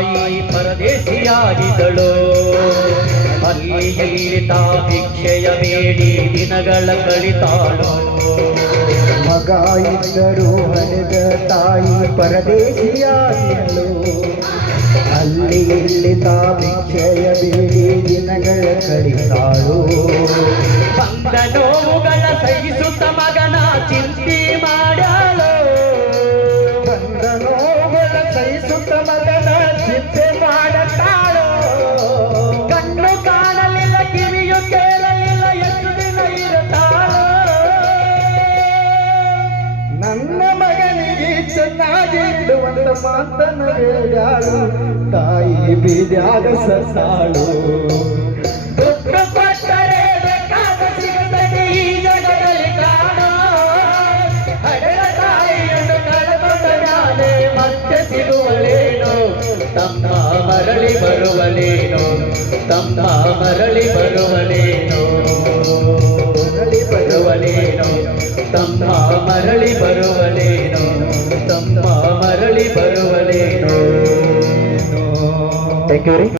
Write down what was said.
ತಾಯಿ ಪರದೇಶಿಯಾಗಿದ್ದಳು. ಅಲ್ಲಿ ತಾ ಭಿಕ್ಷೆಯ ಬೇಡಿ ದಿನಗಳ ಕಳಿತಾಳು. ಮಗ ಇದ್ದರೂ ಹಣದ ತಾಯಿ ಪರದೇಶಿಯಾಗಿದ್ದಳು. ಅಲ್ಲಿ ಇಲ್ಲಿ ತಾ ಭಿಕ್ಷೆಯ ಬೇಡಿ ದಿನಗಳ ಕಳಿತಾಳು. ಬಂದ ನೋವುಗಳ ಸಹಿಸುತ್ತ ಮಗನ ಚಿಂತೆ ಮಾಡ್ಯಾಳು. ಬಂದ ನೋವುಗಳ ಸಹಿಸುತ್ತ ಮಗನ ಚಿಂತೆ ಮಾಡುತ್ತಾಳು. ಕಣ್ಣು ಕಾಣಲಿಲ್ಲ, ಕಿವಿಯು ಕೇಳಲಿಲ್ಲ, ಎಷ್ಟು ದಿನ ಇರುತ್ತಾಳು. ನನ್ನ ಮಗನಿಗೆ ಚೆನ್ನಾಗಿ ಇಡುವಂತ ಮಾತನ್ನು ಹೇಳ್ಯಾಳು. ತಾಯಿ ಬೀದ್ಯಾಗ ಸತ್ತಾಳು. ದುಡ್ಡು ಕೊಟ್ಟರೆ ಬೇಕಾದ ಸಿಗುತ್ತದೆ ಈ ಜಗದಲ್ಲಿ ಕಾಣೋ. ಹಡೆದ ತಾಯಿಯನ್ನು ಕಳೆದುಕೊಂಡ ಮ್ಯಾಲೆ ಮತ್ತೆ ಸಿಗುವಳೇನೋ. ತಮ್ಮ ಮರಳಿ ಬರುವಲೇನೋ, ತಮ್ಮ ಮರಳಿ ಬರುವಲೇನೋ, ಮರಳಿ ಬರುವಲೇನೋ, ತಮ್ಮ ಮರಳಿ ಬರುವಲೇನೋ, ತಮ್ಮ ಮರಳಿ ಬರುವಲೇನೋ. ಥ್ಯಾಂಕ್ ಯು ರೀ.